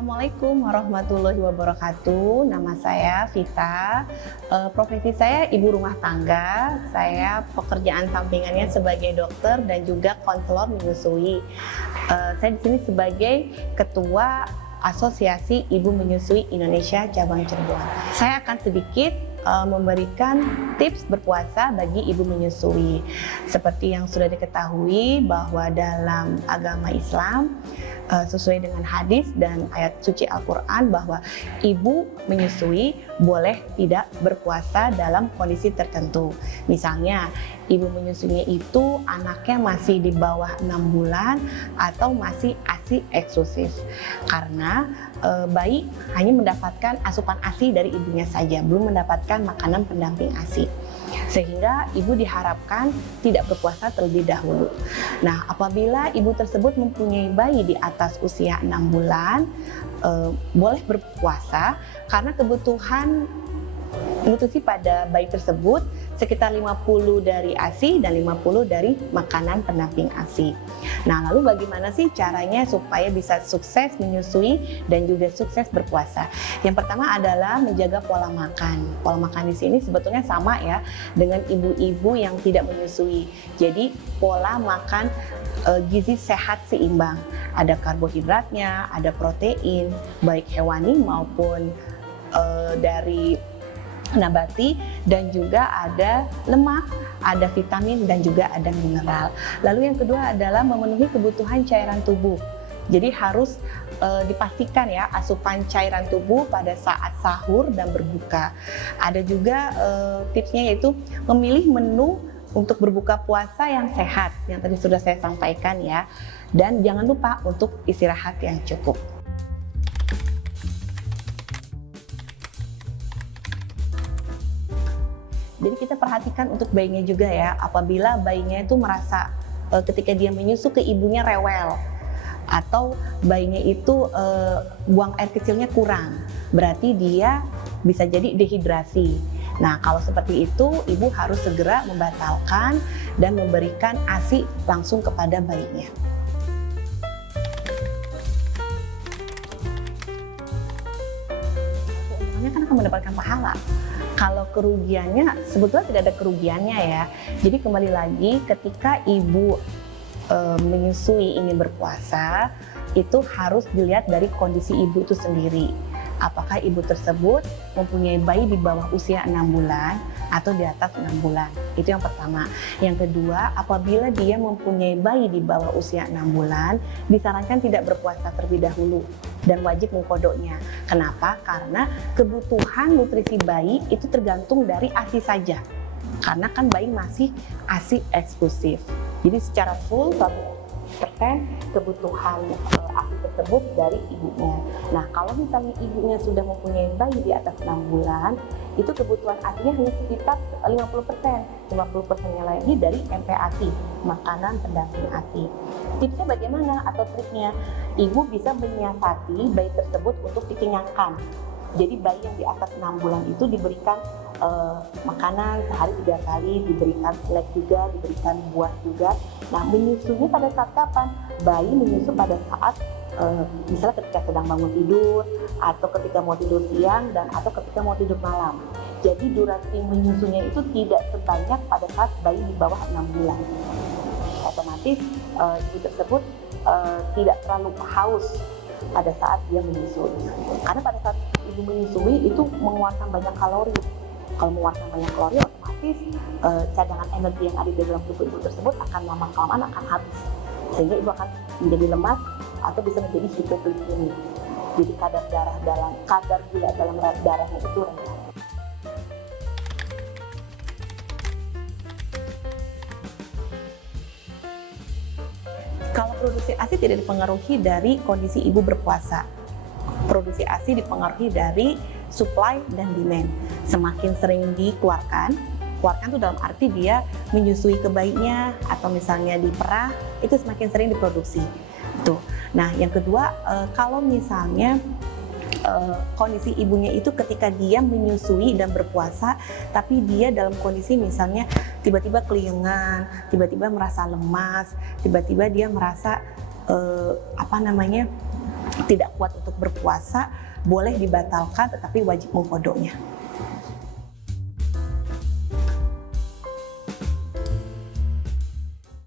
Assalamualaikum warahmatullahi wabarakatuh. Nama saya Vita. Profesi saya ibu rumah tangga. Saya pekerjaan sampingannya sebagai dokter dan juga konselor menyusui. Saya di sini sebagai ketua Asosiasi Ibu Menyusui Indonesia Cabang Cirebon. Saya akan sedikit memberikan tips berpuasa bagi ibu menyusui. Seperti yang sudah diketahui bahwa dalam agama Islam sesuai dengan hadis dan ayat suci Al-Quran bahwa ibu menyusui boleh tidak berpuasa dalam kondisi tertentu. Misalnya ibu menyusuinya itu anaknya masih di bawah 6 bulan atau masih ASI eksklusif, karena bayi hanya mendapatkan asupan ASI dari ibunya saja, belum mendapatkan makanan pendamping ASI, sehingga ibu diharapkan tidak berpuasa terlebih dahulu. Nah, apabila ibu tersebut mempunyai bayi di atas usia 6 bulan, boleh berpuasa karena kebutuhan nutrisi pada bayi tersebut sekitar 50 dari ASI dan 50 dari makanan pendamping ASI. Nah, lalu bagaimana sih caranya supaya bisa sukses menyusui dan juga sukses berpuasa? Yang pertama adalah menjaga pola makan. Pola makan di sini sebetulnya sama ya dengan ibu-ibu yang tidak menyusui. Jadi pola makan gizi sehat seimbang. Ada karbohidratnya, ada protein, baik hewani maupun dari nabati, dan juga ada lemak, ada vitamin dan juga ada mineral. Lalu yang kedua adalah memenuhi kebutuhan cairan tubuh. Jadi harus dipastikan ya asupan cairan tubuh pada saat sahur dan berbuka. Ada juga tipsnya yaitu memilih menu untuk berbuka puasa yang sehat yang tadi sudah saya sampaikan ya. Dan jangan lupa untuk istirahat yang cukup. Jadi kita perhatikan untuk bayinya juga ya, apabila bayinya itu merasa ketika dia menyusu ke ibunya rewel, atau bayinya itu buang air kecilnya kurang, berarti dia bisa jadi dehidrasi. Nah, kalau seperti itu, ibu harus segera membatalkan dan memberikan ASI langsung kepada bayinya. Keuntungannya kan akan mendapatkan pahala. Kalau kerugiannya, sebetulnya tidak ada kerugiannya ya. Jadi kembali lagi, ketika ibu menyusui ingin berpuasa, itu harus dilihat dari kondisi ibu itu sendiri. Apakah ibu tersebut mempunyai bayi di bawah usia 6 bulan atau di atas 6 bulan. Itu yang pertama. Yang kedua, apabila dia mempunyai bayi di bawah usia 6 bulan, disarankan tidak berpuasa terlebih dahulu dan wajib mengkodoknya. Kenapa? Karena kebutuhan nutrisi bayi itu tergantung dari ASI saja. Karena kan bayi masih ASI eksklusif. Jadi secara full 100% kebutuhan ASI tersebut dari ibunya. Nah, kalau misalnya ibunya sudah mempunyai bayi di atas 6 bulan, itu kebutuhan ASI-nya hanya sekitar 50%. 50%-nya lagi dari MPASI, makanan pendamping ASI. Tipsnya bagaimana atau triknya? Ibu bisa menyiasati bayi tersebut untuk dikenyangkan. Jadi bayi yang di atas 6 bulan itu diberikan makanan sehari 3 kali, diberikan snack juga, diberikan buah juga. Nah, menyusunya pada saat kapan? Bayi menyusu pada saat misalnya ketika sedang bangun tidur, atau ketika mau tidur siang, dan atau ketika mau tidur malam. Jadi durasi menyusunya itu tidak sebanyak pada saat bayi di bawah 6 bulan. Otomatis ibu tersebut tidak terlalu haus pada saat dia menyusui. Karena pada saat ibu menyusui itu mengeluarkan banyak kalori. Kalau mengeluarkan banyak kalori, otomatis cadangan energi yang ada di dalam tubuh ibu tersebut akan lama-kelamaan akan habis, sehingga ibu akan menjadi lemas atau bisa menjadi hipoglikemia. Jadi kadar gula dalam darahnya itu rendah. Kalau produksi ASI tidak dipengaruhi dari kondisi ibu berpuasa. Produksi ASI dipengaruhi dari supply dan demand. Semakin sering dikeluarkan itu dalam arti dia menyusui ke bayinya atau misalnya diperah, itu semakin sering diproduksi. Tuh. Nah, yang kedua, kalau misalnya kondisi ibunya itu ketika dia menyusui dan berpuasa, tapi dia dalam kondisi misalnya tiba-tiba keliengan, tiba-tiba merasa lemas, tiba-tiba dia merasa tidak kuat untuk berpuasa, boleh dibatalkan tetapi wajib mengkodoknya.